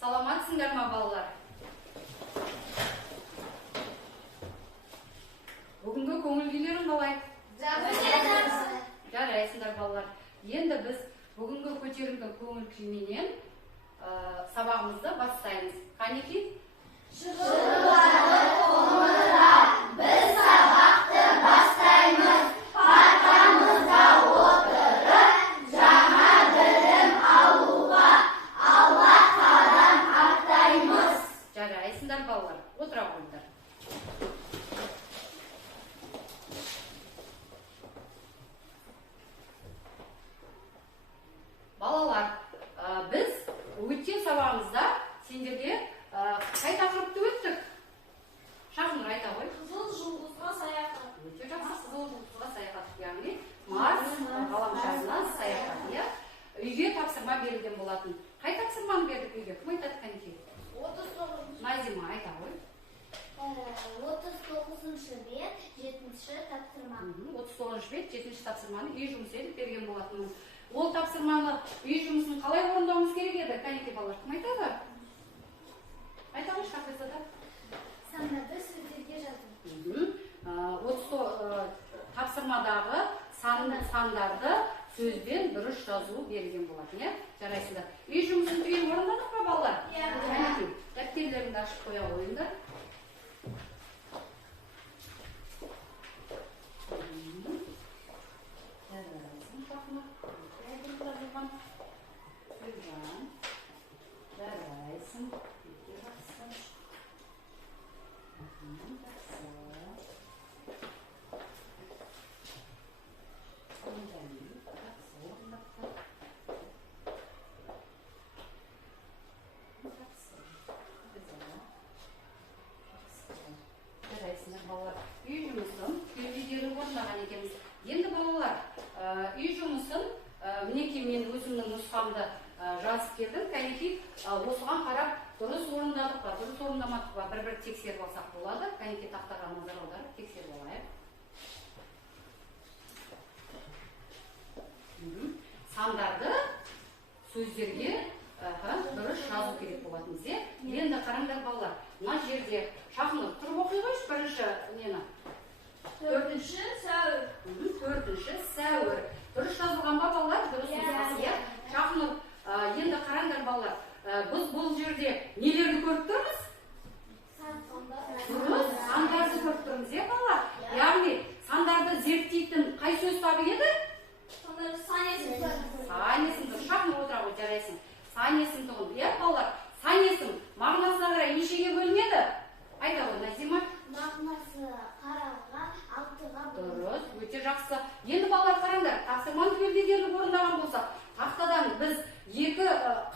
Саламатсыңдар ма, балалар? Бүгінгі көңіл күйлерің қалай? Жарайсыңдар, балалар. Енді біз бүгінгі көтеріңкі көңіл күйменен сабағымызды бастаймыз. Қанекей? Шұғылады қоңырда, біз сабақты бастаймыз. Партамызда отырып, жаңа білім алуға алға қадам аттаймыз. Жарайсыңдар, балалар. Отыра қойыңдар. Балалар, біз өткен сабағымызда сендерге қай тақырыпты өттік? Шақыныр айта ғой. Қызыл жұлдызға саяхат. Өте жақсы, қызыл жұлдызға саяхат, яғни Марс ғаламшарына саяхат, иә? Үйге тапсырма берілген болатын. Қай тапсырманы бердік үйге? Кім айтады, Қанекей? 39 Назима айта ғой. 39 бет, 7-ші тапсырма. 39 бет, 7-ші тапсырманы үй жұмысы етіп берген болатын. Ол тапсырманы үй жұмысын қалай орындауымыз керек еді? Қанекей, балалар, кім айтады? Айта ғой, шақырса да. Сандарды сөздерге жазу. Тапсырмадағы сандарды сөзбен дұрыс жазу берілген болатын, иә? Жарайсыздар. Үй жұмысын түгел орындадық па, балалар? Иә. Қанекей, дәптерлеріңді ашып қоя қойыңдар. Жарайсың, шақыныр. Жарайсың. Жарайсыңдар, балалар. Үй жұмысын көздері орындаған екенбіз. Енді балалар, үй жұмысын мінекей мен өзімнің нұсқамды жазып келдім. Қанекей, осыған қарап дұрыс орындадық па, дұрыс орындамадық па, бір-бір тексеріп алсақ болады. Қанекей, тақтаға назар аударып тексеріп алайық. Сандарды сөздерге дұрыс жазу керек болатынбыз, иә? Енді қараңдар, балалар, мына жерде Шақыныр, тұрып оқи қойшы бірінші нені? 4-ші сәуір. 4-ші сәуір. Дұрыс жазылған ба, балалар? Дұрыс жазылған, иә? Шақыныр, енді қараңдар, балалар, біз бұл жерде нелерді көріп тұрмыз? Дұрыс, сандарды көріп тұрмыз, иә, балалар? Яғни, сандарды зерттейтін қай сөз табы еді? Сан есім. Сан есім, дұрыс, Шақыныр отыра ғой, жарайсың. Сан есім тұғын, иә, балалар? Сан есім мағынасына қарай нешеге бөлінеді? Айта ғой, Назима. Мағынасы қараға, 6-ға бөлінеді. Дұрыс, өте жақсы. Енді балалар қараңдар, тапсырманы түгелдей дерлік орындаған болсақ, тақтадан біз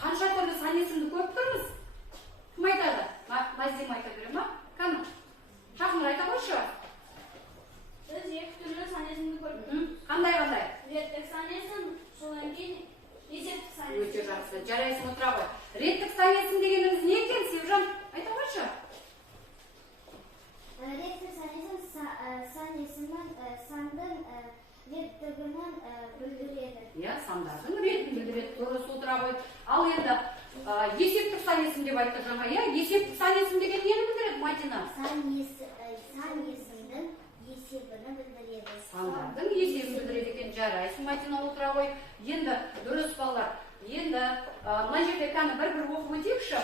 қанша түрлі сан есімді көріп тұрмыз? Кім айтады? Назима айта бере ма? Кәні? Шақыныр айта қойшы. Біз 2 түрлі сан есімді көріп тұрмыз. Қандай? Реттік сан есім, содан кейін есептік сан есім. Өте жақсы. Жарайсың, отыра ғой. Реттік сан есім дегеніміз не екен, Севжан? Айта қойшы. Реттік сан есімнің сандың реттігінің білдіреді. Иә, сандардың ретін білдіреді. Дұрыс, отыра ғой. Ал енді есептік сан есім деп айтты жаңа, иә? Есептік сан есім деген нені білдіреді, Мадина? Сан есімдің есебіні білдіреді. Сандардың есебін білдіреді екен. Жарайсың, Мадина, отыра ғой. Енді дұрыс, балалар. Енді мына жерде кәні бір-бір оқып өтейікші.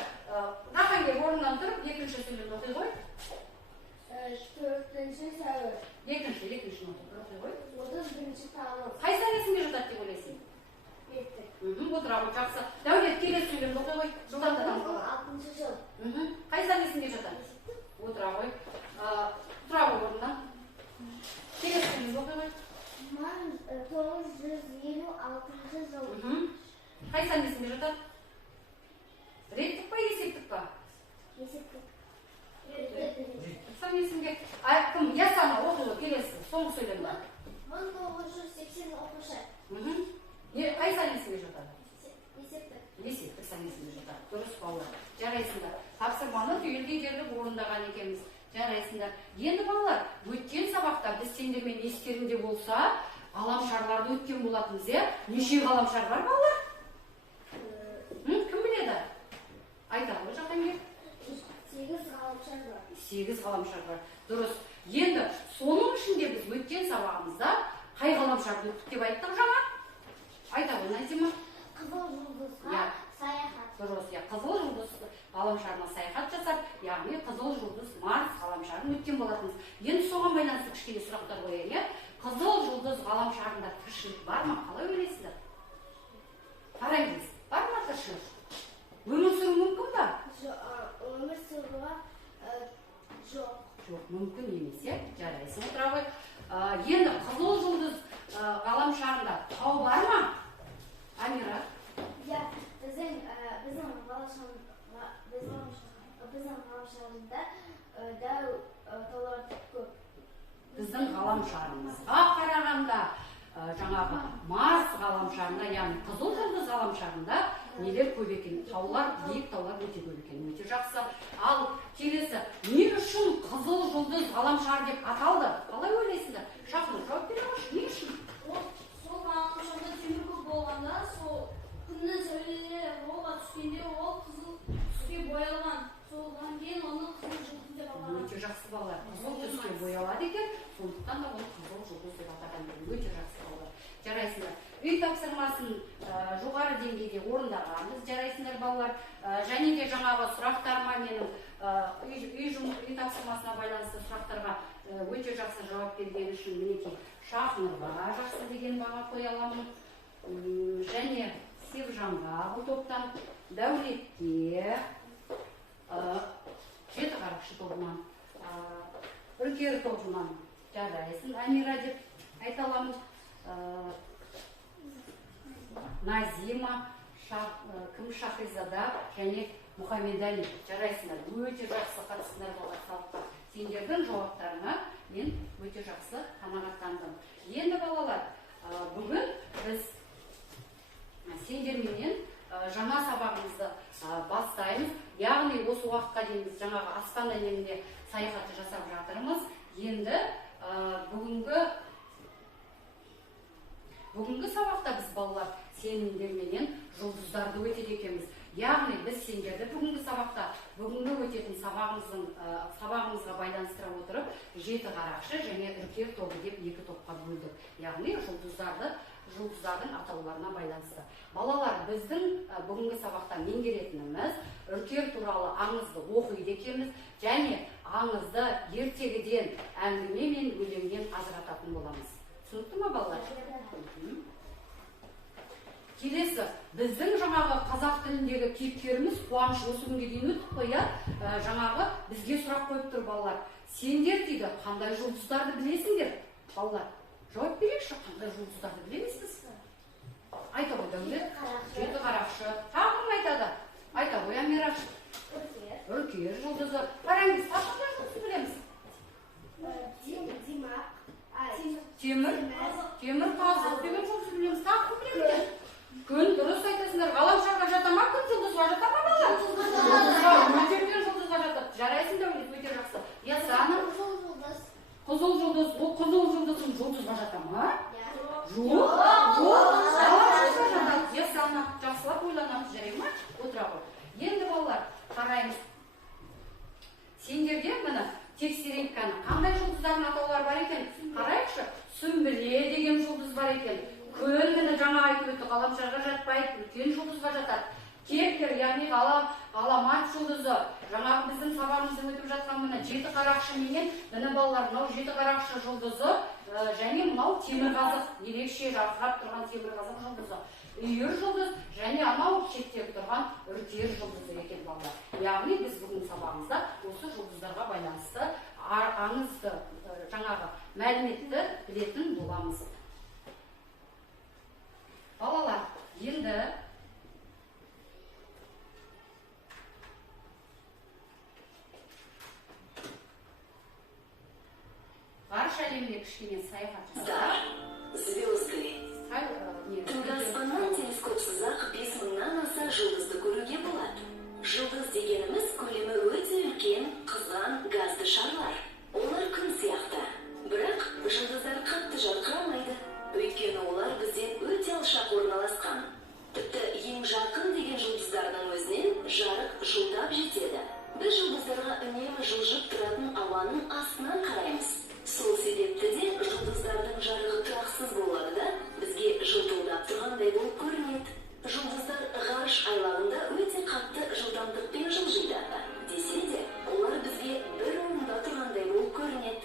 Раханге орнынан тұрып, екінші сөйлем оқи ғой. 4-ші сәуір. Екінші оқи ғой. 31-ші тамыз. Қай сан есімге жатады деп ойлайсың? Реттік. Отыра ғой, жақсы. Дәулет, келесі сөйлемді оқи ғой. Жылдамдыдан. 6-ші жыл. Қай сан есімге жатады? Отыра ғой. Тұра ғой орнынан. Келесі сөйлемді оқи ғой. 1956 жыл. Қай сан есімге жатады? Реттік па, есептік па? Есептік. Сан есімге. Кім? Ясана оқи ғой, келесі. Соңғы сөйлемді. 1980 оқушы. Қай сан есімге жатады? Есептік. Есептік сан есімге жатады. Дұрыс, балалар. Жарайсыңдар. Тапсырманы түгелдей дерлік орындаған екенбіз. Жарайсыңдар. Енді балалар, өткен сабақта біз сендермен естеріңде болса, ғаламшарларды өткен болатынбыз, иә? Неше ғаламшар бар, балалар? Кім біледі? Айта. 8 ғаламшар бар. Дұрыс. Енді соның ішінде біз өткен сабағымызда қай ғаламшарды өттік деп айттық жаңа? Айта ғой, Назима. Қызыл жұлдызға саяхат. Дұрыс, қызыл жұлдыз ғаламшарына саяхат жасап, яғни қызыл жұлдыз Марс ғаламшарын өткен болатынбыз. Енді соған байланысты кішкене сұрақтар қояйын. Қызыл жұлдыз ғаламшарында тіршілік бар ма? Қалай ойлайсыздар? Қараңыз, бар ма тіршілік? Өмір сүру мүмкін ба? Өмір сүруі жоқ. Жоқ, мүмкін емес, жарайсың отыра ғой. Енді қызыл жұлдыз ғаламшарында тау бар ма? Амира? Біздің ғаламшарында таулар көп. Біздің ғаламшарымызға қарағанда жаңағы Марс ғаламшарында, яғни қызыл жұлдыз ғаламшарында нелер көп екен? Таулар, биік таулар өте көп екен, өте жақсы. Ал келесі, не үшін қызыл жұлдыз ғаламшар деп аталды? Қалай ойлайсыздар? Шахнур, жауап бере қойшы, не үшін? Сол ғаламшарда темір көп болғанда, сол күннің сәулелері жолға түскенде ол қызыл түске боялған. Содан кейін оны қызыл жұлдыз деп атаған. Өте жақсы балалар. Қызыл түске боялады екен, сондықтан да оны қызыл жұлдыз деп атаған. Өте жақсы балалар. Жарайсыңдар. Үй тапсырмасын жоғары деңгейде орындағанбыз, жарайсыңдар балалар. Және де жаңағы сұрақтарыма менің үй тапсырмасына байланысты сұрақтарға өте жақсы жауап берген үшін мінекей Шахнурға жақсы деген баға қоя аламын. Және Севжанға бұл топтан, Дәулетке, Жеті қарақшы тобынан, Үркер тобынан жарайсың, Амира деп айта аламыз. Назима, Шахризада және Мұхаммедали жарайсыңдар. Өте жақсы қатысыңдар болар салыққа. Сендердің жауаптарына мен өте жақсы қанағаттандым. Енді балалар, бүгін біз сендерменен жаңа сабағымызды бастаймыз. Яғни осы уақытқа дейін біз жаңағы аспан әлемінде саяхатты жасап жатырмыз. Енді бүгінгі сабақта біз балалар сендерменен жұлдыздарды өтеді екенбіз. Яғни біз сендерді бүгінгі сабақта, бүгінгі өтетін сабағымызға байланыстыра отырып, жеті қарақшы және үркер тобы деп екі топқа бөлдік. Яғни жұлдыздардың атауларына байланысты. Балалар, біздің бүгінгі сабақта меңгеретініміз үркер туралы аңызды оқиды екенбіз және аңызды ертегіден, әңгіме мен өлеңнен ажырататын боламыз. Түсінікті ме балалар? Келесі, біздің жаңағы қазақ тіліндегі кейіпкеріміз Қуаныш осы күнге дейін өттік қой, жаңағы бізге сұрақ қойып тұр балалар. Сендер дейді, қандай жұлдыздарды білесіңдер? Балалар, жауап берейікші, қандай жұлдыздарды білемісіз? Айта ғой, Дәулет. Жеті қарақшы. Тағы кім айтады? Айта ғой, Амира. Үркер жұлдызы. Қараңыз, тағы қандай жұлдызды білеміз? Темір қазық деген жұлдызды білеміз. Тағы кім білеміз? Күн, дұрыс айтасыңдар. Ғаламшарға жата ма, күн жұлдызға жата ма балалар? Жұлдызға, өте жұлдызға жатады. Жарайсың Дәулет, өте жақсы. Ясана? Қызыл жұлдыз. Ол қызыл жұлдыздың жұлдызға жата ма? Жоқ. Ғаламшарға жатады. Ясана, жақсылап ойланамыз, жарай ма? Отыра ғой. Енді балалар, қараймыз. Сендерде міне тексерейік қана. Қандай жұлдыздардың атаулары бар екен? Қарайықшы. Сүмбіле деген жұлдыз бар екен. Күн міне жаңа айтып өтті, ғаламшарға жатпайды, үлкен жұлдызға жатады. Кейіпкер, яғни ғаламат жұлдызы. Жаңағы біздің сабағымызда өтіп жатқан міне жеті қарақшы менен, міне балалар, мынау жеті қарақшы жұлдызы және мынау темірқазық, ерекше жарқырап тұрған темірқазық жұлдызы. Үйір жұлдыз және анау шеттегі тұрған үркер жұлдызы екен балалар. Яғни біз бүгін сабағымызда осы жұлдыздарға байланысты аңызды жаңағы мәліметті білетін боламыз. Балалар, енді ғарыш әлеміне кішкене саяхат жасап. Звезды. Түнгі аспаннан телескоп сызақ 5000-нан аса жұлдызды көруге болады. Жұлдыз дегеніміз көлемі өте үлкен, қызған газды шарлар. Олар күн сияқты. Бірақ жұлдыздар қатты жарқырамайды. Өйткені олар бізден өте алшақ орналасқан. Тіпті ең жақын деген жұлдыздардың өзінен жарық жылдап жетеді. Біз жұлдыздарға үнемі жылжып тұратын қатты жылдамдықпен жылжиды. Десе де, олар бізге бір орында тұрғандай болып көрінеді.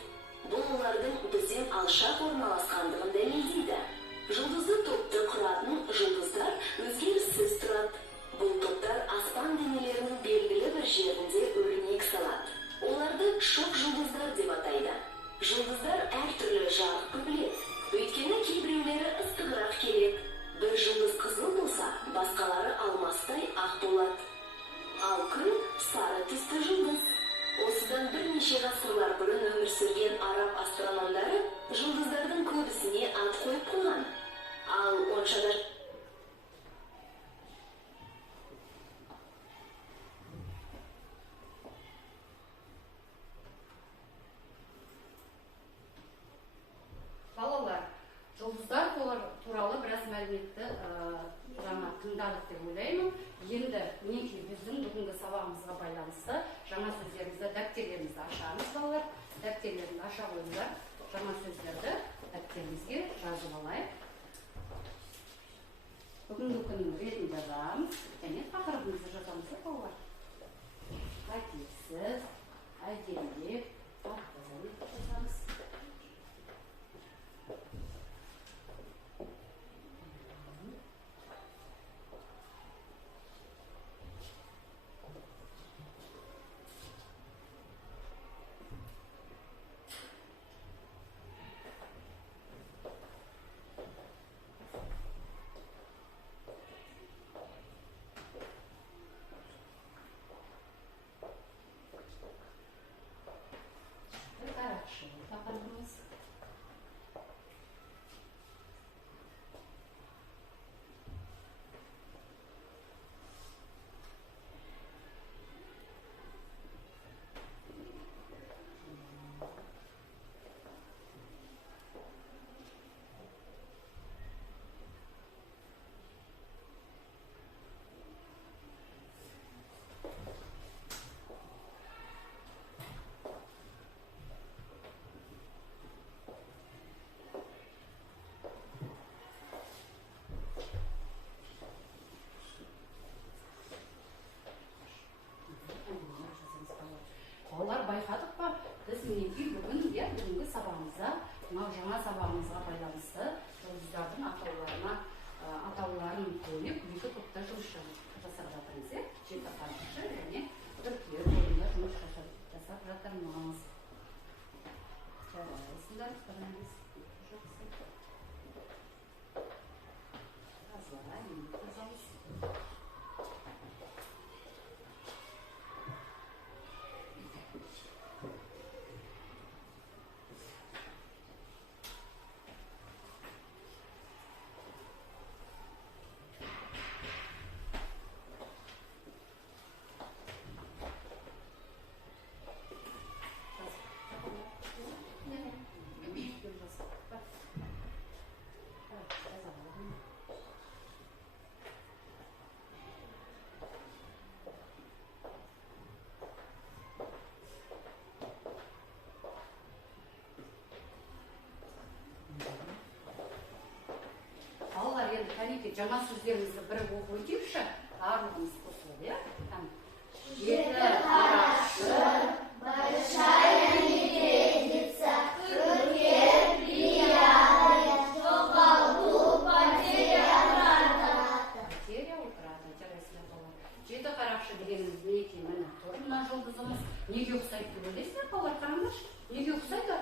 Бұл олардың бізден алшақ орналасқандығын дәлелдейді. Жұлдызды топты құратын жұлдыздар өзгеріссіз тұрады. Бұл топтар аспан денелерінің белгілі бір жерінде өрнек салады. Оларды шоқ жұлдыздар деп атайды. Жұлдыздар әртүрлі жарық бөледі. Өйткені кейбіреулері ыстығырақ келеді. Бір жұлдыз қызыл болса, басқалары алмастай ақ болады. Ал күн сары түсті жұлдыз. Осыдан бірнеше ғасырлар бұрын өмір сүрген араб астрономдары жұлдыздардың көбісіне ат қойып қойған. Ал оншада балалар, жұлдыздар туралы біраз мәліметті жаңа тыңдадық деп ойлаймын. Енді мінекей біздің бүгінгі сабағымызға байланысты жаңа сөздерімізді, дәптерлерімізді ашамыз, балалар. Дәптерлерімізді аша қойыңдар. Жаңа сөздерді дәптерімізге жазып алайық. Бүгінгі күннің ретін жазамыз. Және тақырыбымызды жазамыз, балалар. Қатесіз, әдемілеп, аттазалып жазамыз. Байқадық па, біз мінекей бүгінгі сабағымызда, жаңа сабағымызға байланысты жұлдыздардың атауларын қойып, екі топта жұмыс жасап жатырмыз. Жеті қарақшы және түркілер бойында жұмыс жасап жатырмыз. Жарайсыңдар, қараңыз. Жаңа сөздерімізді бірі оқып өтейікші, барлығымыз қосылып, иә? Жеті қарақшы, большая медведица, потеря утрата. Жарайсыңдар балалар. Жеті қарақшы дегеніміз мінекей міне тұр мына жұлдызымыз. Неге ұқсайды деп ойлайсыңдар балалар, қараңдаршы. Неге ұқсайды?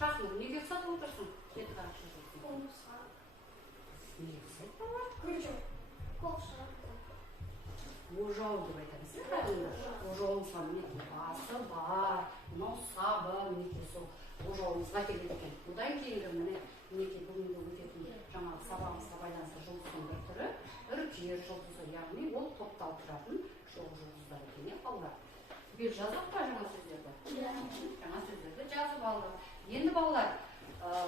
Шахнұр, неге ұқсап отырсың? Жеті қарақшы жұлдыз. Ожау деп айтамыз, ожауымызға мінекей басы бар, мынау сабы, мінекей сол ожауымызға келеді екен. Одан кейінгі мінекей бүгінгі өтетін жаңағы сабағымызға байланысты жұлдыздың бір түрі үркер жұлдызы, яғни ол топталып тұратын шоқ жұлдыздар екен, балалар. Түгел жаздық па жаңа сөздерді? Жаңа сөздерді жазып алдық. Енді балалар,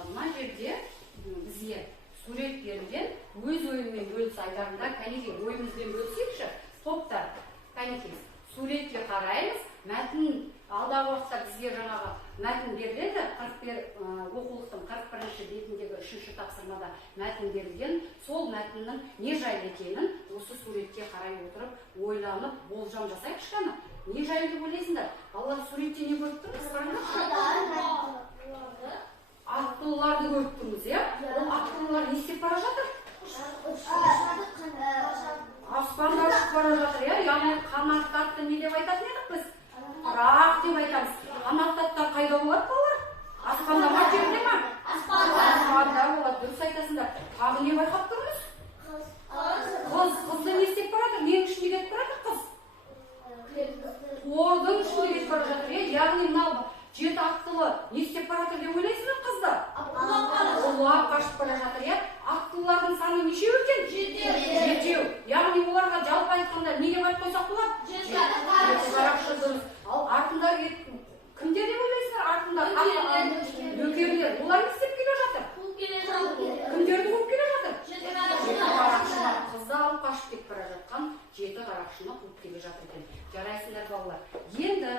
мына жерде бізге сурет берілген, өз ойымен бөліс айдарында, кәнекей ойымызбен бөлсекші, топтар, кәнекей, суретке қараймыз, мәтін, алдағы уақытта бізге жаңағы мәтін беріледі, оқулықтың 41-ші бетіндегі 3-ші тапсырмада мәтін берілген, сол мәтіннің не жайлы екенін осы суретке қарай отырып ойланып болжам жасайықшы қана. Не жайы деп ойлайсыңдар? Балалар суретте не көріп тұрмыз? Аттыларды көріп тұрмыз, иә? Ол аттылар не істеп бара жатыр? Аспанға ұшып бара жатыр, иә? Яғни қанатты атты не деп айтатын едік біз? Құрақ деп айтамыз. Қанатты аттар қайда болады балалар? Аспанда ма, жерде ма? Аспанда болады, дұрыс айтасыңдар. Тағы не байқап тұрмыз? Қызды не істеп бара жатыр? Ненің ішінде кетіп бара жатыр қыз? Тордың ішінде кетіп бара жатыр, иә? Яғни мынау 7 аттылы не істеп бара жатыр деп ойлайсыңдар қызды? Улап қашып бара жатыр, иә? Аттылардың саны нешеу екен? 7. Яғни оларға жалпы айтқанда не деп айтып қойсақ болады? 7 қарақшы дұрыс. Ал артында кімдер деп ойлайсыңдар? Артында нөкерлер. Олар не істеп келе жатыр? Кімдерді қуып келе жатыр? 7 қарақшыны. Қызды алып қашып кетіп бара жатқан 7 қарақшыны қуып келе жатыр екен. Жарайсыңдар балалар. Енді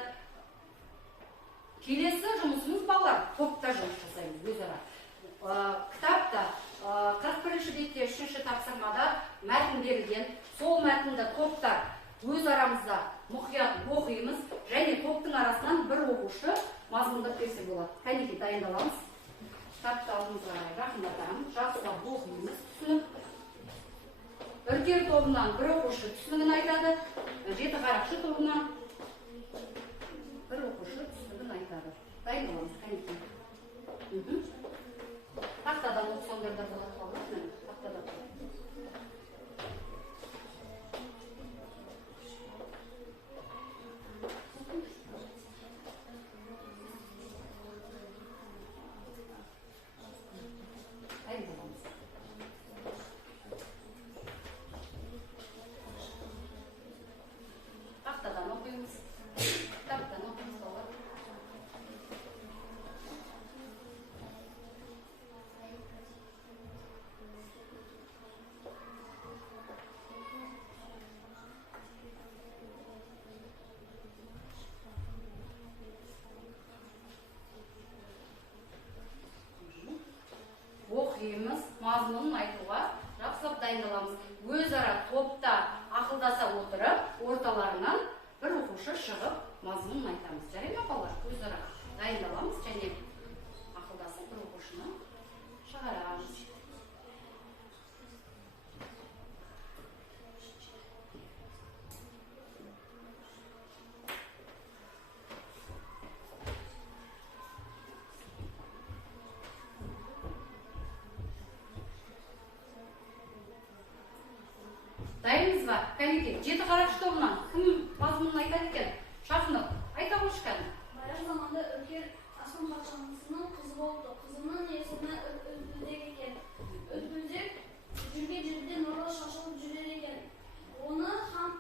келесі жұмысымыз балалар, топта жұмыс жасаймыз өзара. Кітапта 41-ші бетте 3-ші тапсырмада мәтін берілген. Сол мәтінді топтар өз арамызда мұқият оқимыз, және топтың арасынан бір оқушы мазмұндап берсе болады. Кәнеки дайындаламыз. Кітапты алдымызға жақындатамыз, жақсылап оқимыз, түсініп. Үркер тобынан бір оқушы түсінігін айтады, 7 қарақшы тобынан бір оқушы түсінігін айтады. Дайындаламыз, кәнеки. Тақтадан оқысаңдарда болады қалды. Тақтадан. Тақтадан оқимыз. Тақтадан оқимыз балалар. Оқимыз, мазмұнын айтуға жақсылап дайындаламыз. Өзара топта ақылдаса отырып, орталарынан бір оқушы шығып, мазмұнын айтамыз. Жарай ма балалар? Өзара дайындаламыз және ақылдасып бір оқушыны шығарамыз. Дайынбыз ба? Кәнеки, 7 қарақшы тобынан кім мазмұнын айтады екен? Шақынып, айта қойшы кәні. Баяғы заманда Үркер Аспан патшасының қызы болды. Қызының есімі Үлпілдек екен. Үлпілдек жүрген жерде нұрлы шашылып жүреді екен. Оны хан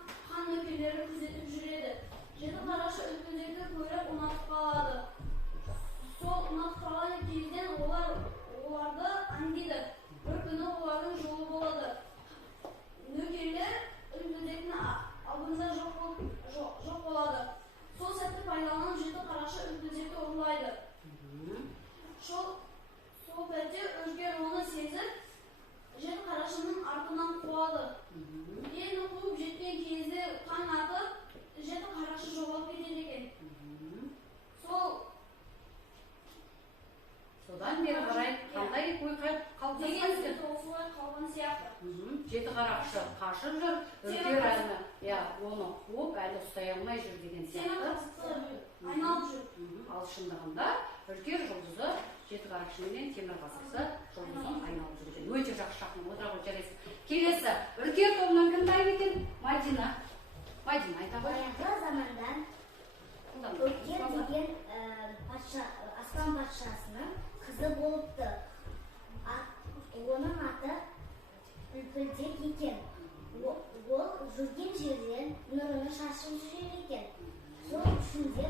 нөкерлері күзетіп жүреді. 7 қарақшы Үлпілдекті көріп ұнатып қалады. Сол ұнатып қалған кезден оларды аңдиды. Бір күні олардың жолы болады. Нөкерлер Үлпілдектің алдында жоқ болады. Сол сәтті пайдаланып 7 қарақшы Үлпілдекті ұрлайды. Сол бәтте Үркер оны сезіп, 7 қарақшының артынан қуады. Енді қуып жеткен кезде таң атып, 7 қарақшы жоғалып кетеді екен. Содан бері қарай қандай деген осылай қалған сияқты. 7 қарақшы қашып жүр, Үркер оны қуып әлі ұстай алмай жүр деген сияқты. Айналып жүр. Ал шындығында Үркер жұлдызы 7 қарақшымен темір қазықсы жұлдызын айналып жүрген. Өте жақсы шақын отыра ғой, жарайсың. Келесі, Үркер тобынан кім дайын екен? Мадина. Мадина, айта ғой. Баяғы замандан Үркер деген Аспан патшасының қызы болыпты. Оның аты Үлпілдек екен. Ол жүрген жерден нұрын шашып жүреді екен. Сол үшін де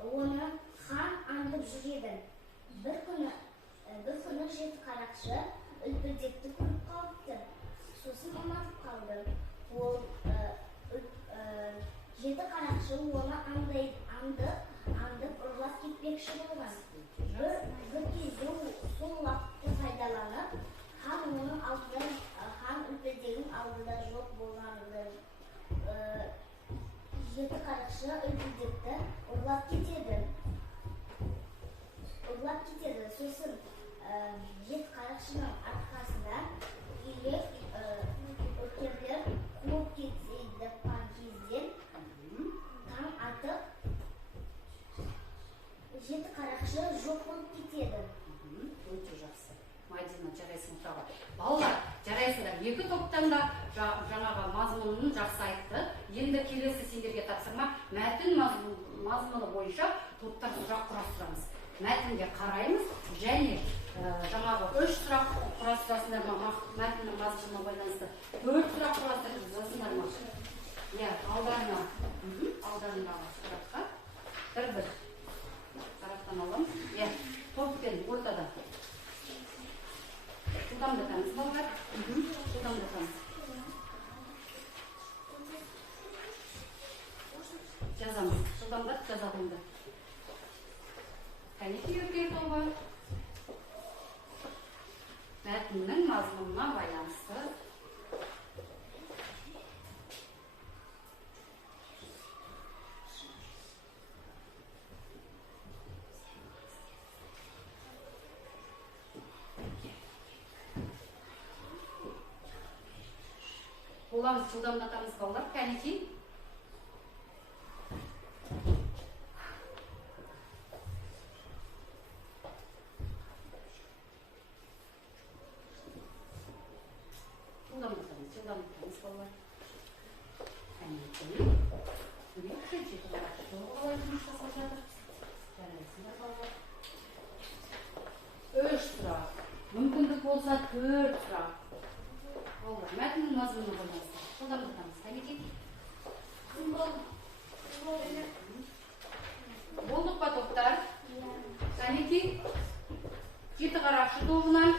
оны хан аңдып жүреді. Bir күні 7 қарақшы Үлпілдекті көріп қалыпты. Сосын ұнатып қалды. Ол 7 қарақшы оны аңдып ұрлап кетпекші болған. Bir кезде сол уақытты пайдаланып, хан Үлпілдектің алдында жоқ болғанын ұрлап кетеді. Сосын жеті қарақшының арқасында үйлер өркерлер қуып кетсе жатқан кезде таң атып жеті қарақшы жоқ болып кетеді. Өте жақсы. Мадина, жарайсың тұраға. Балалар, жарайсыңдар. Екі топтан да жаңаға мазмұнын жақсы айтты. Енді келесі сендерге тапсырма мәтін мазмұны бойынша топтар сұрақ құрастырамыз. Мәтінге қараймыз және жаңағы 3 сұрақ құрастырасыңдар ма? Мәтіннің мазмұнына байланысты 4 сұрақ құрастырасыңдар ма? Иә, алдарындағы сұраққа бір тараптан аламыз. Иә, топпен ортада. Жылдамдатамыз, балалар. Жылдамдатамыз. Жазамыз. Жылдамдат, жазалымды. Кәнеки өркер тобы. Мәтіннің мазмұнына байланысты. Боламыз, жылдамдатамыз балалар. Кәнеки. Жылдамдатамыз балалар. Кәнеки. Өйекші жеті қарақшы тобы қалай жұмыс жасап жатыр. Жарайсыңдар балалар. 3 сұрақ. Мүмкіндік болса 4 сұрақ. Балалар, мәтіннің мазмұнына байланысты. Жылдамдатамыз. Кәнеки. Болдық па топтар? Кәнеки. Жеті қарақшы тобынан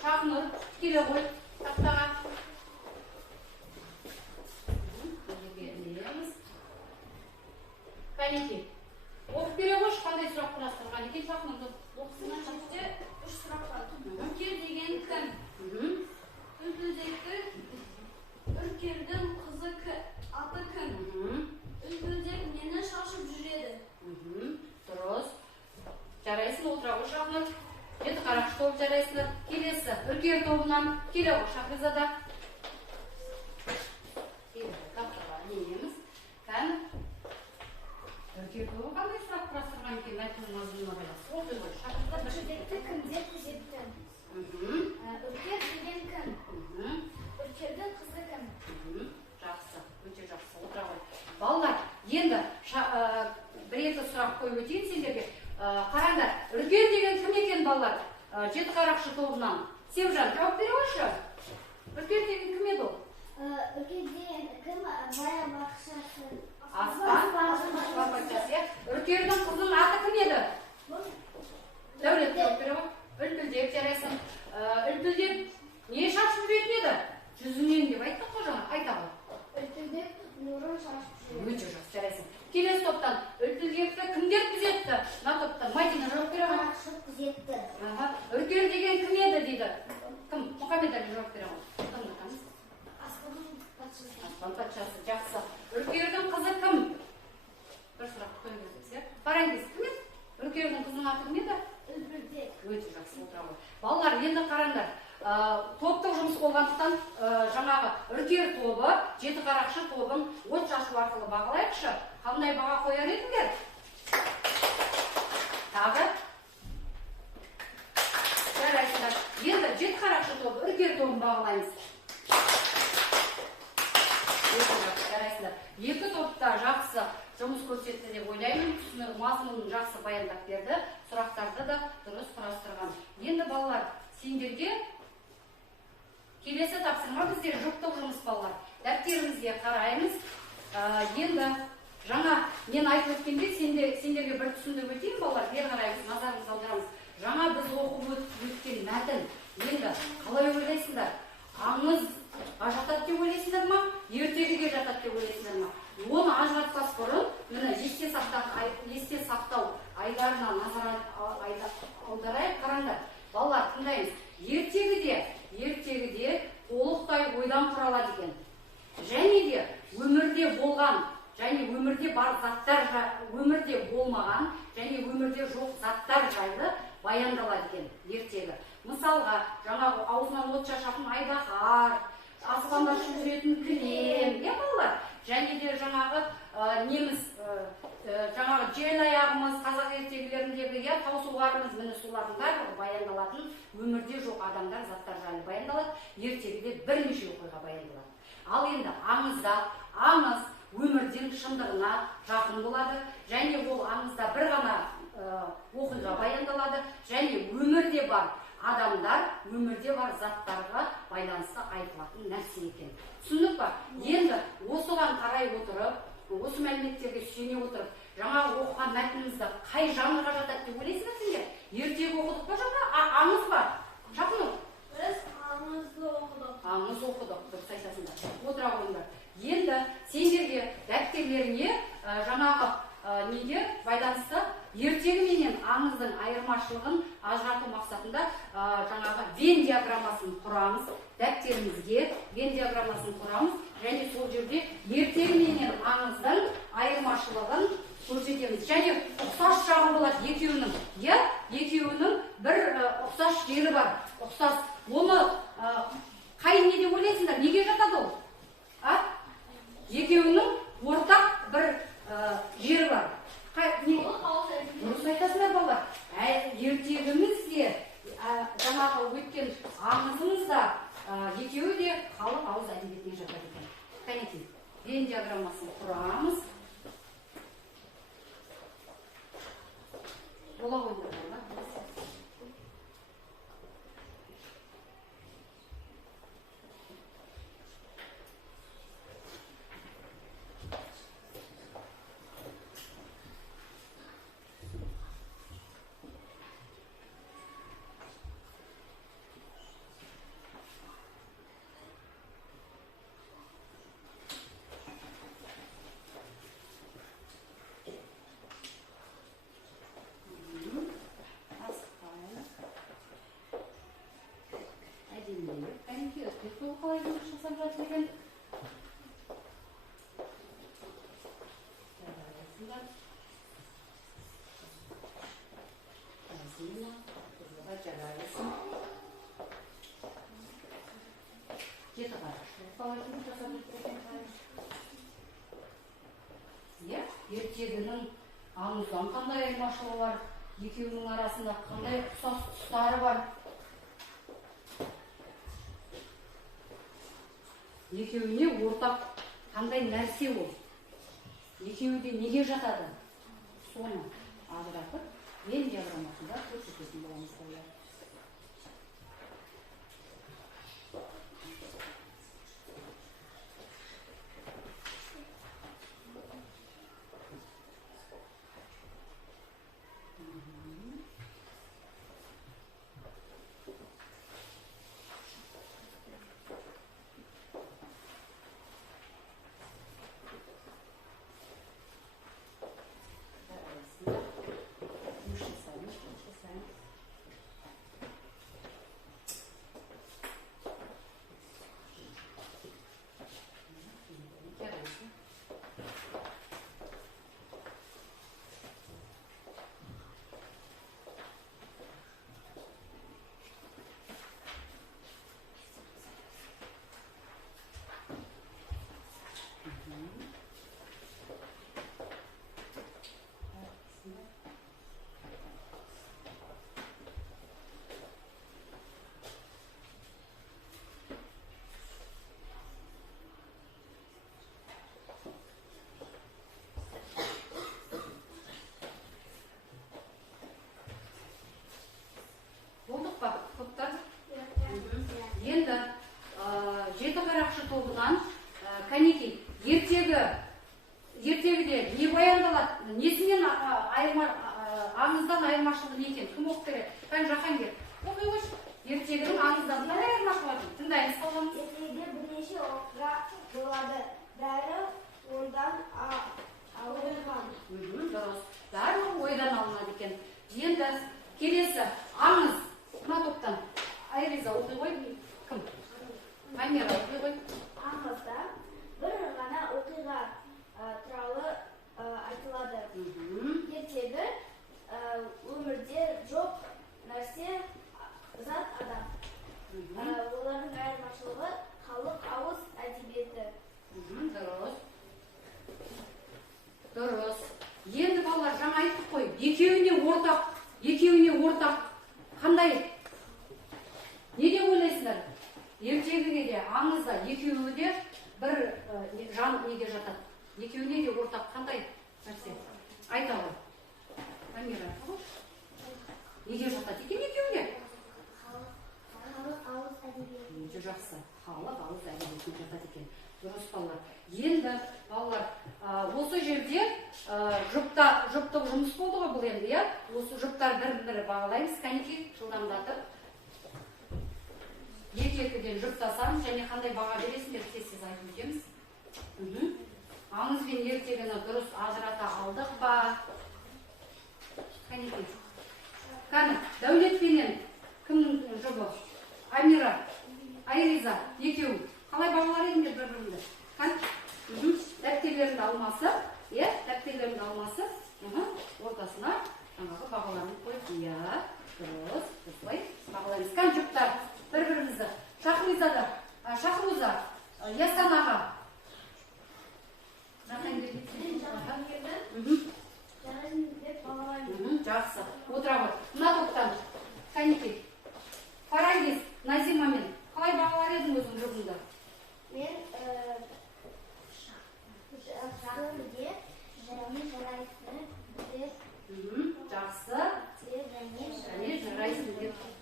Шахнұр келе ғой тақтаға. Кәнеки. Оқып бере қойшы, қандай сұрақ құрастырған екен Шахнұрды? Оқысынан жетте 3 сұрақ бар. Үркер деген кім? Үлпілдектің үркердің қызы аты кім? Үлпілдек нені шашып жүреді? Дұрыс. Жарайсың, отыра ғой Шахнұр. Жеті қарақшы тобы жарайсыңдар. Келесі үркер тобынан келе ғой Шахризада. Тақтаға енеміз. Кән үркер тобы қандай сұрақ құрастырған екен мәтіннің мазмұнына байланысты? Оқи ғой Шахризада. Үлпілдекті кімдер күзетті? Үркер деген кім? Үркердің қызы кім? Жақсы, өте жақсы. Отыра ғой. Балалар, енді бір-екі сұрақ қойып өтейін сендерге. Қараңдар, үркер деген кім екен балалар? Жеті қарақшы тобынан. Севжан, жауап бере қойшы. Үркер деген кім еді ол? Үркер деген кім? Бая бақшасы. Аспан бақшасы. Үркердің қызының аты кім еді? Дәулет, жауап бере қой. Үлпілдек, жарайсың. Үлпілдек не шашып жүретін еді? Жүзінен деп айттық қой жаңа, айта ғой. Үлпілдек нұрын шашып жүреді. Өте жақсы, жарайсың. Келесі топтан үлпілдекті кімдер күзетті? Мына топтан Мадина жауап бере қой. Қарақшы күзетті. Үркер деген кім еді дейді? Кім? Мұхаммед әлі жауап бере қой. Аспан патшасы. Аспан патшасы, жақсы. Үркердің қызы кім? Бір сұрақты қойып өтсек. Парангиз кім еді? Үркердің қызының аты кім еді? Үлпілдек. Өте жақсы, отыра ғой. Балалар, енді қараңдар. Топтық жұмыс болғандықтан жаңағы үркер тобы, жеті қарақшы тобын от шашу арқылы бағалайықшы. Қандай баға қояр едіңдер? Тағы? Жарайсыңдар. Енді жеті қарақшы тобы, үркер тобын бағалаймыз. Жарайсыңдар. Екі топта жақсы жұмыс көрсетті деп ойлаймын. Мазмұнын жақсы баяндап берді. Сұрақтарды да дұрыс құрастырған. Енді балалар, сендерге келесі тапсырма бізде жұптық жұмыс балалар. Дәптерімізге қараймыз. Енді жаңа мен айтып өткенде сендерге бір түсіндіріп өтейін балалар. Бері қараймыз, назарымызды аударамыз. Жаңа біз оқып өткен мәтін. Енді қалай ойлайсыңдар? Аңыз жатады деп ойлайсыңдар ма? Ертегіге жатады деп ойлайсыңдар ма? Оны ажыратпас бұрын, міне есте сақтау айдарына назар аударайық. Қараңдар. Балалар, тыңдаймыз. Ертегіде толықтай ойдан құралады екен. Және де өмірде болған және өмірде өмірде бар заттар, өмірде болмаған және өмірде жоқ заттар жайлы баяндалады екен ертегі. Мысалға, жаңағы аузынан от шашатын айдаһар, аспанда ұшып жүретін кілем, балалар? Және де жаңағы неміз жаңағы жел аяғымыз, қазақ ертегілеріндегі таусоғарымыз, міне солардың барлығы баяндалатын өмірде жоқ адамдар, заттар жайлы баяндалады. Ертегіде бірнеше оқиға баяндалады. Ал енді аңызда, аңыз өмірдің шындығына жақын болады, және ол аңызда бір ғана оқиға баяндалады, және өмірде бар адамдар, өмірде бар заттарға байланысты айтылатын нәрсе екен. Түсіндік па? Енді осыған қарай отырып, осы мәліметтерге сүйене отырып, жаңағы оқыған мәтінімізді қай жанрға жатады деп ойлайсыздар сендер? Ертегі оқыдық па жаңа? Аңыз ба? Жақын. Біз аңызды оқыдық. Аңыз оқыдық, дұрыс айтасыңдар. Отыра қойыңдар. Енді сендерге дәптерлеріне жаңағы неге байланысты ертегі менен аңыздың айырмашылығын ажырату мақсатында жаңағы Вен диаграммасын құрамыз, дәптерімізге Вен диаграммасын құрамыз, және сол жерде ертегі менен аңыздың айырмашылығын көрсетеміз. Және ұқсас жағы болады екеуінің. Екеуінің бір ұқсас жері бар. Ұқсас. Оны қай не деп ойлайсыңдар? Неге жатады ол? Екеуінің ортақ бір жері бар. Дұрыс айтасыңдар балалар. Ертегімізде, жаңағы өткен аңызымызда екеуі де халық ауыз әдебиетіне жатады екен. Қанекей, Вен диаграммасын құрамыз. Бола қойыңдар балалар. Қалай жұмыс жасап жатыр екен? Жеті қараш. Қалай жұмыс жасап жатыр екен? Ертегінің аңыздан қандай айырмашылығы бар? Екеуінің арасында қандай ұқсас тұстары бар? Екеуіне ортақ қандай нәрсе ол? Екеуі де неге жатады? Соны ажыратып, Вен диаграммасында көрсететін боламыз балалар. Енді жеті қарақшы тобынан Қанекей, ертегіде не баяндалады? Несінен аңыздан айырмашылығы не екен? Кім оқып береді? Жахангер, оқи қойшы. Ертегінің аңыздан қандай айырмашылығы? Тыңдаймыз қалғанымыз. Ертегіде бірнеше оқиға болады. Бәрі ойдан алынған. Дұрыс. Барлығы ойдан алынады екен. Енді келесі аңыз. Мына топтан Айриза оқи қой. Кім? Камера оқи қой. Аңызда бір ғана оқиға туралы жан неге жатады? Екеуіне де ортақ қандай нәрсе? Айта ғой. Амира, айта ғой. Неге жатады екен екеуіне? Халық ауыз әдебиеті. Өте жақсы. Халық ауыз әдебиетіне жатады екен. Дұрыс балалар. Енді балалар, осы жерде жұптық жұмыс болды ғой бұл енді, иә? Осы жұптар бір-бірі бағалаймыз, кәнекей жылдамдатып. Екі-екіден жұптасамыз және қандай баға бересіңдер тез айтып өтеміз. Аңыз бен ертегіні дұрыс ажырата алдық па? Кәнекей. Кәні, Дәулетпенен кімнің жұбы? Амира, Айриза, екеуі. Қалай бағалар едіңдер бір-біріңді? Дәптерлеріңді алмасы, дәптерлеріңді алмасы, ортасына жаңағы бағаларын қойып, дұрыс, осылай бағалаймыз. Кән жұптар бір-бірімізді. Шахруза, Ясан аға. Жақсы. Отыра ғой. Мына топтан. Кәнекей. Фарагиз, Назимамен. Қалай бағалар едің өзің жұбыңды? Мен жақсы және жарайсың жақсы және жарайсың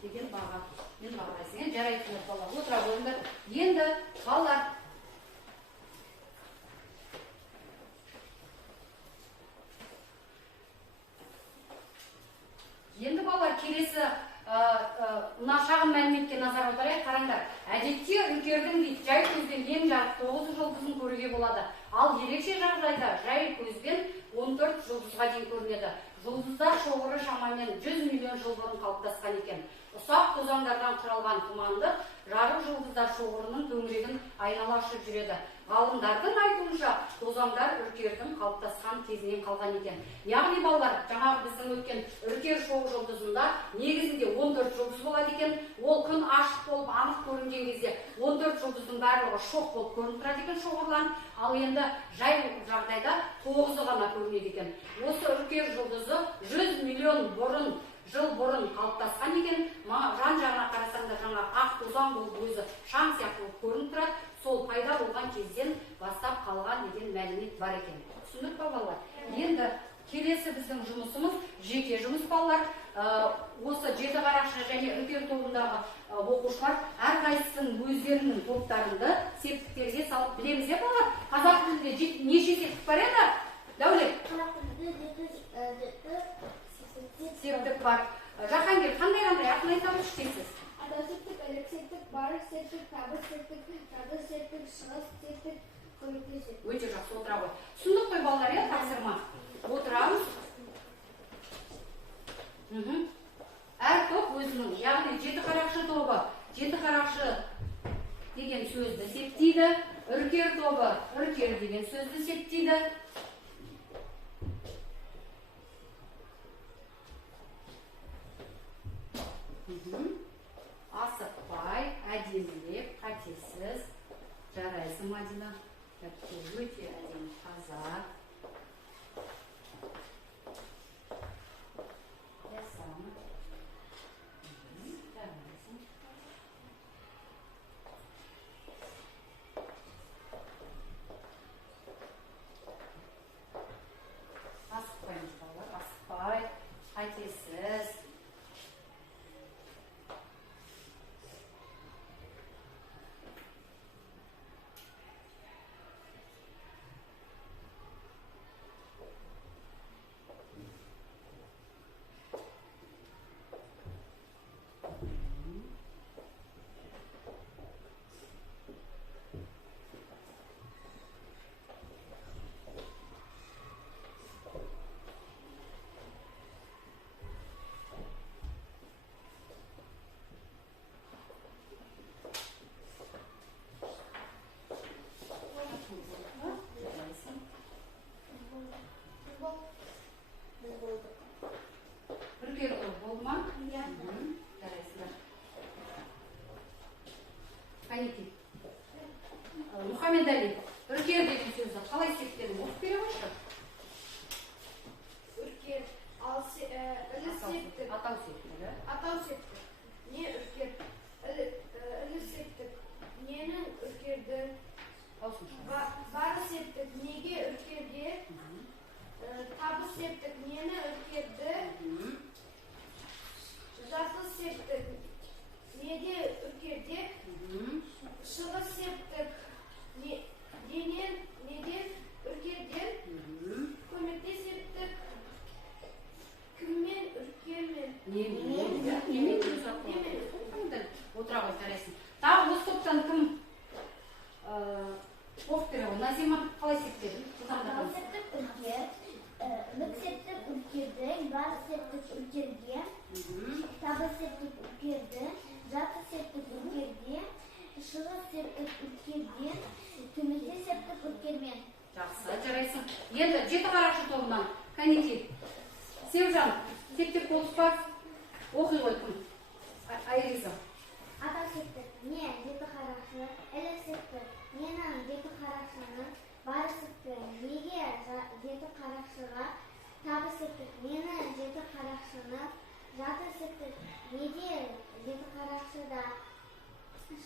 деген баға. Мен бағалайсың, жарайсың балалар. Отыра қойыңдар. Енді балалар. Енді балалар келесі мына шағын мәліметке назар аударайық. Қараңдар. Әдетте үркердің дейді жай көзбен ең жарық 9 жұлдызын көруге болады. Ал ерекше жағдайда жай көзбен 14 жұлдызға дейін көрінеді. Жұлдыздар шоғыры шамамен 100 миллион жыл бұрын қалыптасқан екен. Ұсақ тозаңдардан құралған тұманды жарық жұлдыздар шоғырының төңірегін айнала ұшып жүреді. Ғалымдардың айтуынша тозаңдар үркердің қалыптасқан кезінен қалған екен. Яғни балалар, жаңағы біздің өткен үркер шоғы жұлдызында негізінде 14 жұлдыз болады екен. Ол күн ашық болып анық көрінген кезде 14 жұлдыздың барлығы шоқ болып көрініп тұрады екен шоғырлан. Ал енді жай жағдайда 9-ы ғана көрінеді екен. Осы үркер жұлдызы 100 миллион жыл бұрын қалыптасқан екен. Жан жағына қарасаңда жаңа ақ тозаң болып өзі шаң сияқты болып көрініп тұрады. Сол пайда болған кезден бастап қалған деген мәлімет бар екен. Түсіндік па балалар? Енді келесі біздің жұмысымыз жеке жұмыс балалар. Осы жеті қарақшы және үркер тобындағы оқушылар әрқайсысының өздерінің топтарында септіктерге салып білеміз бе балалар? Қазақ тілінде неше септік бар еді? Дәулет? Септік бар. Жахангер, қандай атын айта өтсеңіз? Адал септік, ілік септік, барық септік, табыс септік, жады септік, шығыс септік, көмекте септік. Өте жақсы отыра ғой. Түсіндік қой балалар, тапсырма. Отырамыз. Әр топ өзінің, яғни жеті қарақшы тобы, жеті қарақшы деген сөзді септейді. Үркер тобы, үркер деген сөзді септейді. Асықпай, әдемілеп, қатесіз. Жарайсың, Мадина. Өте әдемі, таза. Ясамы. Жарайсың. Асықпаймыз балалар, асықпай, қатесіз. Үркер болды ма? Жарайсыздар. Кәнекей. Мұхаммед Әли, үркер деген сөзді қалай септеді? Оқып бере қойшы? Үркер, ілі септік. Атау септігі. Атау септік. Не үркер? Ілі септік. Ненің үркерді? Қосымша. Бары септік, неге үркерде. Табыс септік, нені үркерді. Жасыл септік, неде үркерде. Шығыс септік, денен, неден үркерден. Көмекте септік, кіммен үркермен. Немен отыра ғой жарайсың. Тағы осы топтан кім оқып бере ғой? Назима қалай септедің? Ақыл септік үркер, үміт септік үркерді, бар септік үркерге, табыс септік үркерді, жатыр септік үркерде, шығыс септік үркерде, көмекте септік үркермен. Жақсы, жарайсың. Енді жеті қарақшы тобынан Кәнеки, Сеужан, септеп болып па? Оқи ғой кім? Айриза. Ата септік, не жеті қарақшы, әлі септік, менің жеті қарақшыны, бар септік, неге жеті қарақшыға, табыс септік, менің жеті қарақшыны, жатыр септік, неге жеті қарақшыда,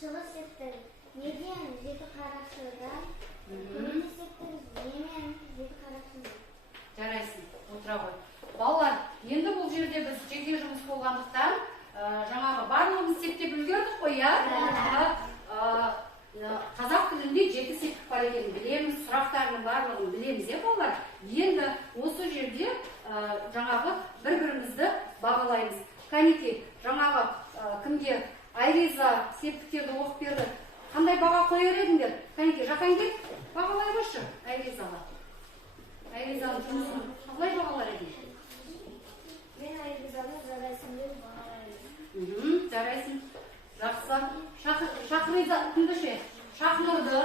шығыс септік, неден жеті қарақшыда, көмекте септік, немен жеті қарақшыны. Жарайсың, отыра ғой. Балалар, енді бұл жерде біз жеке жұмыс болғандықтан, жаңағы барлығымыз септеп үлгердік қой, қазақ тілінде жеті септік бар екенін білеміз, сұрақтарының барлығын білеміз, балалар. Енді осы жерде жаңағы бір-бірімізді бағалаймыз. Кәнеки, жаңағы кімге Айриза септіктерді оқып берді. Қандай баға қойар едіңдер? Кәнеки, жақан кел, бағалай қойшы Айризаға. Айризаның жұмысын қалай бағалар едің? Мен Айризаны жарайсың деп бағалаймын. Жарайсың. Жақсы. Шақырыза кімді ше? Шақнұрды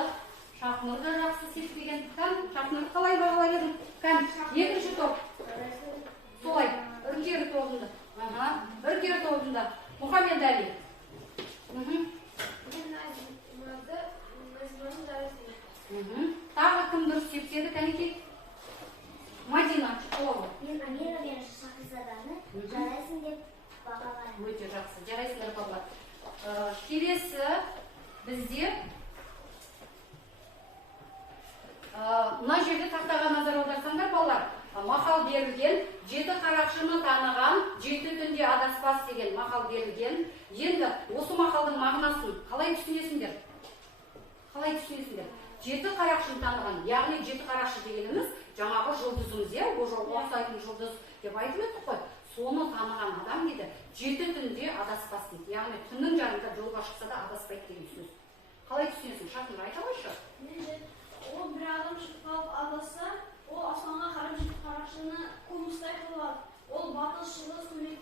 жақсы септеген. Шақнұрды қалай бағалар едің? Екінші топ. Солай, үркері тобында. Үркері тобында. Мұхаммед Али. Мен Назиманы жарайсың. Тағы кім дұрыс септеді, Кәнеки? Мадина, Чықылығы. Мен Амира мен Шахизаданы жарайсың деп бағалаймын. Өте жақсы, жарайсыңдар балалар. Келесі бізде мына жерде тақтаға назар аударсаңдар балалар, мақал берілген, жеті қарақшыны таныған, жеті түнде адаспас деген мақал берілген. Енді осы мақалдың мағынасын қалай түсінесіңдер? Жеті қарақшыны таныған, яғни жеті қарақшы дегеніміз жаңағы жұлдызымыз, ұқсайтын жұлдыз деп айтып өттік қой. Соны таныған адам дейді, жеті түнде адаспас дейді. Яғни түннің жарымда жолға шықса да адаспайды деген сөз. Қалай түсінесің? Шақнұр, айта қойшы. Ол бір адам шығып қалып адасса, ол аспанға қарап жеті қарақшыны көмістай қылады. Ол батыл шығыс көмек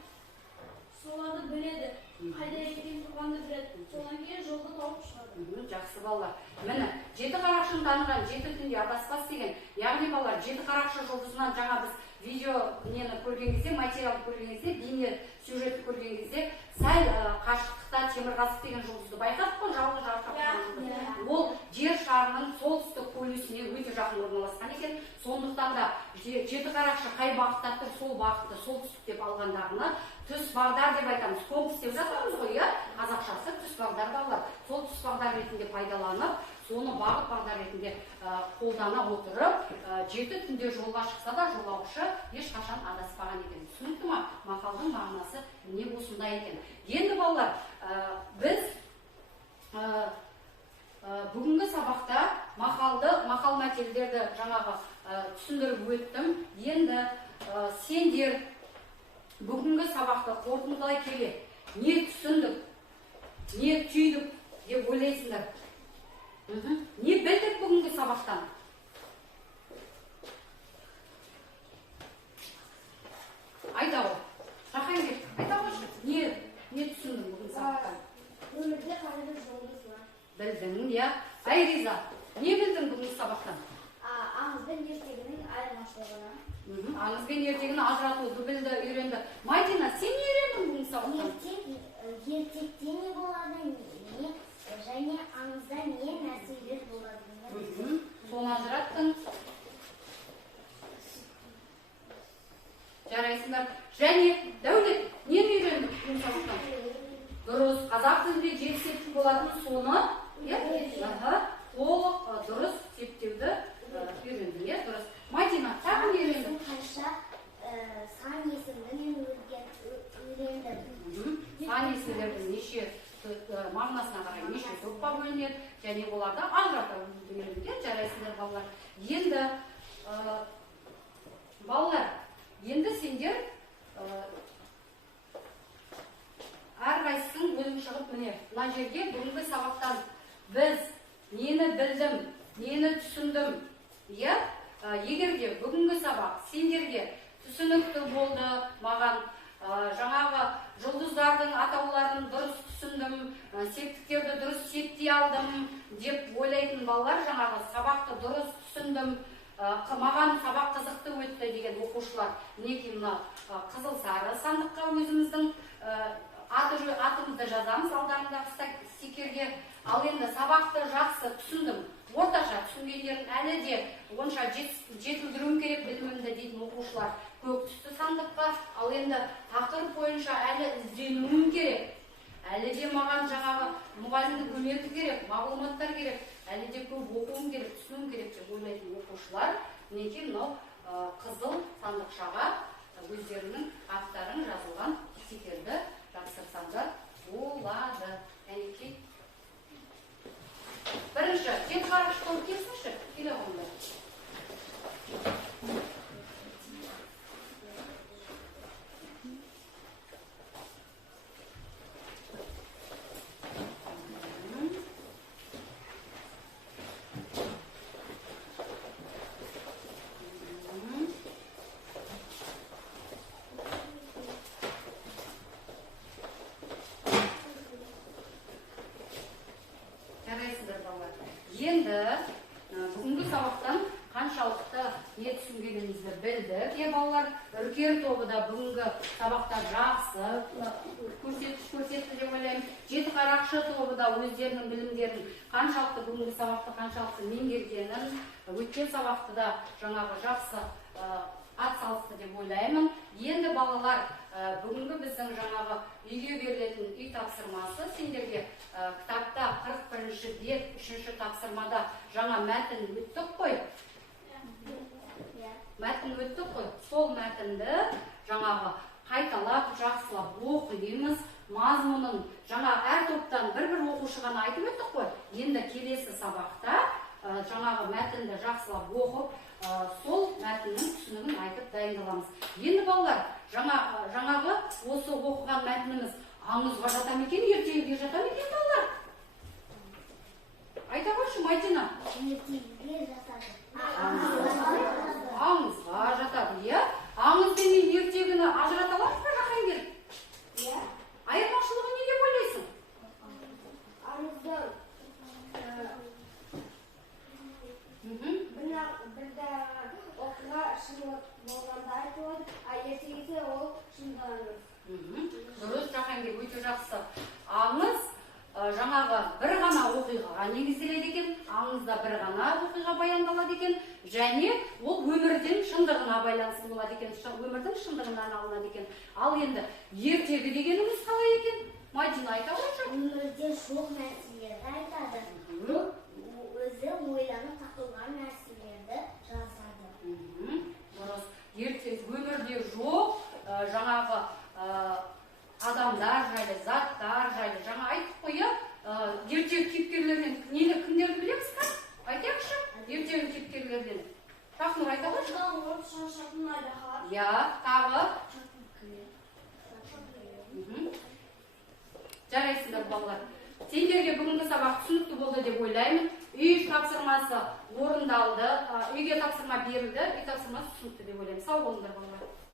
соларды біледі. Қайда екенін тұрғанды біледі. Содан кейін жолды тауып шығады. Жақсы балалар. Міне, жеті қарақшыны таныған, жеті түнде адаспас деген. Яғни балалар, жеті қарақшы жұлдызынан жаңа біз видео нені көрген кезде, материал көрген кезде, бейне сюжетті көрген кезде, сәл қашықтықта Темірқазық деген жұлдызды байқадық қой, жалғыз жарқырап. Ол жер шарының солтүстік полюсіне өте жақын орналасқан екен. Сондықтан да жеті қарақшы қай бағытта тұр, сол бағытты солтүстік деп алғандағына түс бағдар деп айтамыз. Компас деп жатамыз ғой, қазақшасы түс бағдар балалар. Сол түс бағдар ретінде пайдаланып, соны бағыт бағдар ретінде қолдана отырып, жеті түнде жолға шықса да жолаушы ешқашан адаспаған екен. Түсінікті ма? Мақалдың мағынасы не осындай екен. Енді балалар, біз бүгінгі сабақта мақал мәтелдерді жаңағы түсіндіріп өттім. Енді сендер бүгінгі сабақты қорытындылай келе не түсіндік, не түйдік деп ойлайсыңдар? Не білдік бүгінгі сабақтан? Айта ғой. Шақай кет. Айта қойшы. Не түсіндің бүгінгі сабақтан? Өмірде қандай бір жұлдыз бар. Білдің, иә. Айриза, не білдің бүгінгі сабақтан? Аңыз бен ертегінің айырмашылығына. Аңыз бен ертегіні ажыратуды білді, үйренді. Мадина, сен не үйрендің бүгінгі сабақтан? Ертекте не болады, және аңызда не нәрселер болады. Соны ажыраттың. Жарайсыңдар. Және Дәулет, нені үйрендің бүгінгі сабақтан? Дұрыс, қазақ тілінде жеті септік болатын соны толық дұрыс септеуді да ажырата берілген. Жарайсыңдар балалар. Енді балалар, енді сендер әрқайсың бөлім шығып міне мына жерге бүгінгі сабақтан біз нені білдім, нені түсіндім. Иә, егер де бүгінгі сабақ сендерге түсінікті болды, маған жаңағы жұлдыздардың атауларын дұрыс түсіндім, септіктерді дұрыс септей алдым деп ойлайтын балалар, жаңағы сабақты дұрыс түсіндім, маған сабақ қызықты өтті деген оқушылар мінекей мына қызыл сары сандыққа өзіміздің атымызды жазамыз алдарындағы стикерге. Ал енді сабақты жақсы түсіндім, орташа түсінгендерін әлі де онша жетілдіруім керек білімімді дейтін оқушылар көк түсті сандыққа. Ал енді тақырып бойынша әлі ізденуім керек, әлі де маған жаңағы мұғалімнің көмегі керек, мағлұматтар керек, әлі де көп оқуым керек, түсінуім керек деп ойлайтын оқушылар мінекей мынау қызыл сандықшаға өздерінің аттарын жазылған стикерді тапсырсаңдар болады. Әнекей бірінші тек қарғыш болып келсінші, келе қондар. Енді бүгінгі сабақтан қаншалықты не түсінгенімізді білдік. Балалар, үркер тобы да бүгінгі сабақта жақсы көрсеткіш көрсетті деп ойлаймын. Жеті қарақшы тобы да өздерінің білімдерін қаншалықты бүгінгі сабақты қаншалықты меңгергенін, өткен сабақты да жаңағы жақсы ат салысты деп ойлаймын. Енді балалар, бүгінгі біздің жаңағы үйге берілетін үй тапсырмасы сендерге кітапта 41-ші бет 3-ші тапсырмада жаңа мәтін өттік қой. Мәтін өттік қой. Сол мәтінді жаңағы қайталап, жақсылап оқимыз. Мазмұнын жаңа әр топтан бір оқушы ғана айтып өттік қой. Енді келесі сабақта жаңағы мәтінді жақсылап оқып, сол мәтіннің түсінігін айтып дайындаламыз. Енді балалар, жаңағы осы оқыған мәтініміз аңызға жата ма екен, ертегіге жата ма екен балалар? Айта қойшы, Мадина. Ертегіге жатады. Аңызға жатады, иә? Аңыз мен ертегіні ажырата аламыз ба, Жахангер? Иә. Айырмашылығы не деп ойлайсың? Аңызды бірді оқиға шындық болғанда айтылады, ертегіде ол шындығымыз. Дұрыс, Жахангер, өте жақсы. Аңыз жаңағы бір ғана оқиғаға негізделеді екен, аңызда бір ғана оқиға баяндалады екен, және ол өмірден шындығына байланысты болады екен, өмірдің шындығынан алынады екен. Ал енді ертегі дегеніміз қалай екен? Мадина айта қойшы. Өмірде жоқ нәрселерді айтады. Өзі ойланып тақылған нәрселерді жазады. Дұрыс. Өмірде жоқ жаңағы адамдар жайлы, заттар жайлы, жаңа айттық қой, ертегі кейіпкерлерден кімдерді білеміз ба? Айтайықшы, ертегі кейіпкерлерден. Тақнұр айта қойшы. От шашатын айдақалар. Я, тағы. Жарайсыңдар балалар. Сендерге бүгінгі сабақ түсінікті болды деп ойлаймын. Үй тапсырмасы орындалды, үйге тапсырма берілді, үй тапсырмасы түсінікті деп ойлаймын. Сау болыңдар балалар.